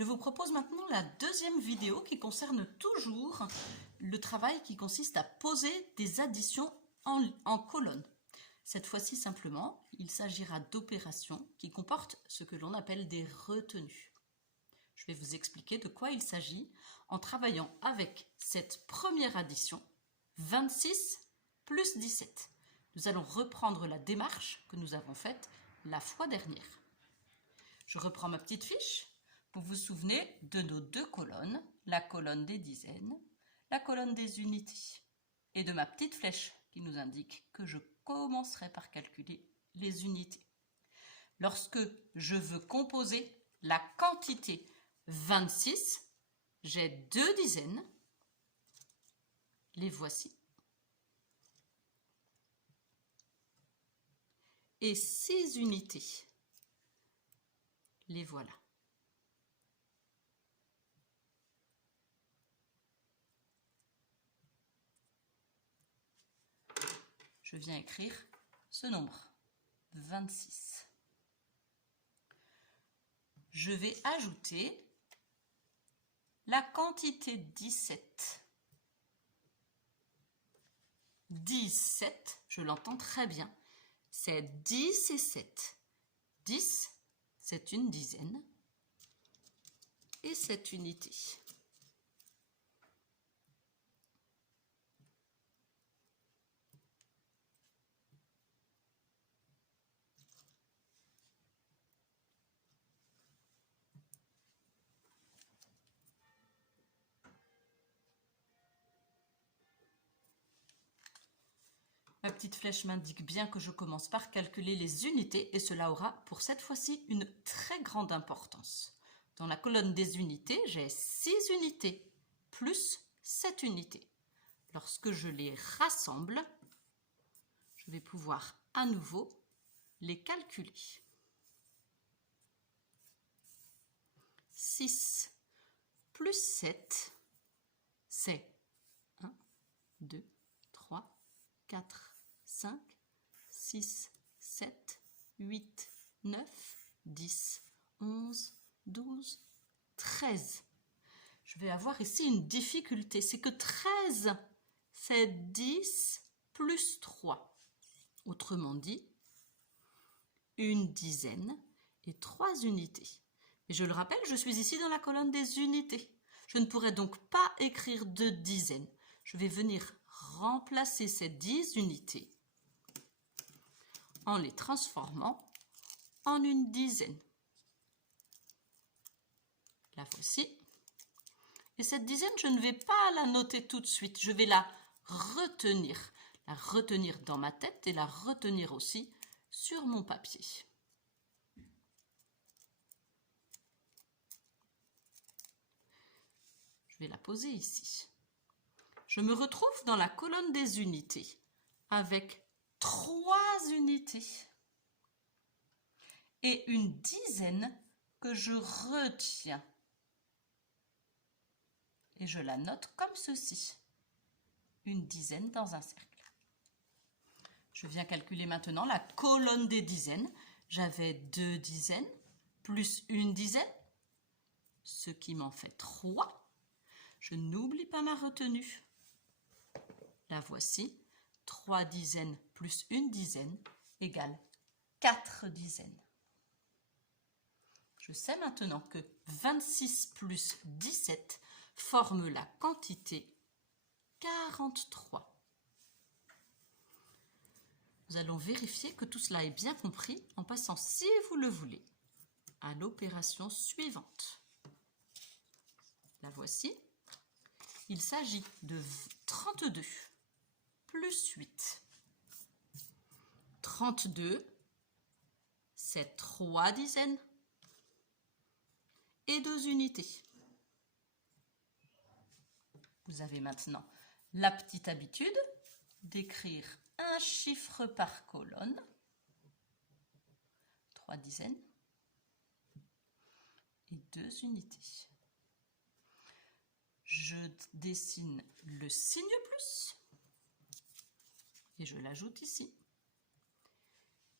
Je vous propose maintenant la deuxième vidéo qui concerne toujours le travail qui consiste à poser des additions en colonne. Cette fois-ci simplement, il s'agira d'opérations qui comportent ce que l'on appelle des retenues. Je vais vous expliquer de quoi il s'agit en travaillant avec cette première addition, 26 plus 17. Nous allons reprendre la démarche que nous avons faite la fois dernière. Je reprends ma petite fiche. Vous vous souvenez de nos deux colonnes, la colonne des dizaines, la colonne des unités, et de ma petite flèche qui nous indique que je commencerai par calculer les unités. Lorsque je veux composer la quantité 26, j'ai deux dizaines, les voici, et 6 unités, les voilà. Je viens écrire ce nombre, 26. Je vais ajouter la quantité 17. 17, je l'entends très bien, c'est 10 et 7. 10, c'est une dizaine et 7 unités. Ma petite flèche m'indique bien que je commence par calculer les unités et cela aura pour cette fois-ci une très grande importance. Dans la colonne des unités, j'ai 6 unités plus 7 unités. Lorsque je les rassemble, je vais pouvoir à nouveau les calculer. 6 plus 7, c'est 1, 2, 3, 4, 5, 6, 7, 8, 9, 10, 11, 12, 13. Je vais avoir ici une difficulté, c'est que 13, c'est 10 plus 3. Autrement dit, une dizaine et 3 unités. Et je le rappelle, je suis ici dans la colonne des unités. Je ne pourrais donc pas écrire de dizaines. Je vais venir remplacer ces 10 unités en les transformant en une dizaine. La voici. Et cette dizaine, je ne vais pas la noter tout de suite. Je vais la retenir dans ma tête et la retenir aussi sur mon papier. Je vais la poser ici. Je me retrouve dans la colonne des unités avec 3 unités et une dizaine que je retiens. Et je la note comme ceci. Une dizaine dans un cercle. Je viens calculer maintenant la colonne des dizaines. J'avais 2 dizaines plus une dizaine, ce qui m'en fait 3. Je n'oublie pas ma retenue. La voici. 3 dizaines plus une dizaine égale 4 dizaines. Je sais maintenant que 26 plus 17 forme la quantité 43. Nous allons vérifier que tout cela est bien compris en passant, si vous le voulez, à l'opération suivante. La voici. Il s'agit de 32 plus 8. 32, c'est 3 dizaines et 2 unités. Vous avez maintenant la petite habitude d'écrire un chiffre par colonne, 3 dizaines et 2 unités. Je dessine le signe plus et je l'ajoute ici.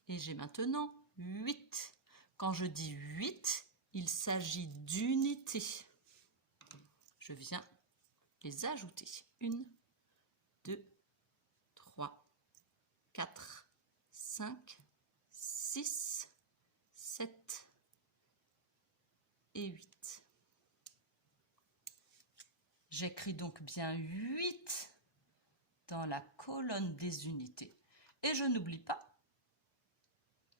Et j'ai maintenant 8. Quand je dis 8, il s'agit d'unités. Je viens les ajouter. 1, 2, 3, 4, 5, 6, 7 et 8. J'écris donc bien 8 dans la colonne des unités. Et je n'oublie pas,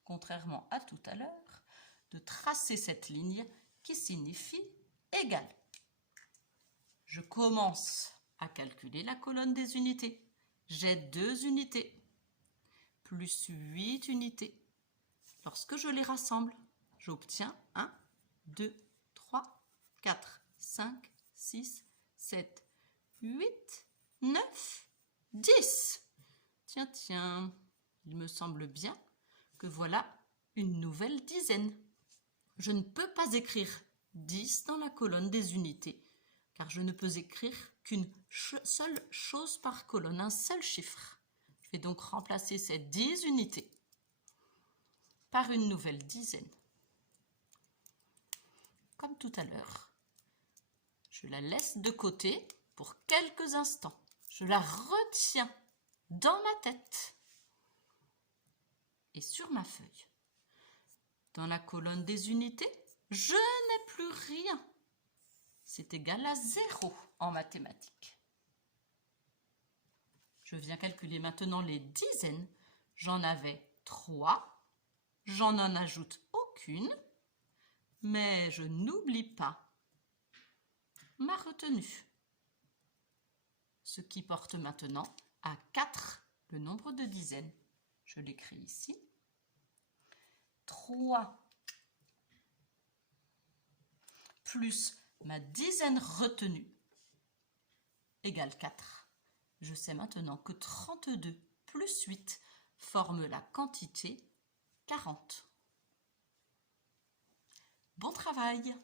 contrairement à tout à l'heure, de tracer cette ligne qui signifie égal. Je commence à calculer la colonne des unités. J'ai 2 unités, plus 8 unités. Lorsque je les rassemble, j'obtiens 1, 2, 3, 4, 5, 6, 7, 8, 9, 10. Tiens, il me semble bien que voilà une nouvelle dizaine. Je ne peux pas écrire 10 dans la colonne des unités, car je ne peux écrire qu'une seule chose par colonne, un seul chiffre. Je vais donc remplacer ces 10 unités par une nouvelle dizaine. Comme tout à l'heure, je la laisse de côté pour quelques instants. Je la retiens dans ma tête et sur ma feuille. Dans la colonne des unités, je n'ai plus rien. C'est égal à 0 en mathématiques. Je viens calculer maintenant les dizaines. J'en avais 3. J'en ajoute aucune. Mais je n'oublie pas ma retenue. Ce qui porte maintenant à 4 le nombre de dizaines. Je l'écris ici. 3 plus ma dizaine retenue égale 4. Je sais maintenant que 32 plus 8 forment la quantité 40. Bon travail!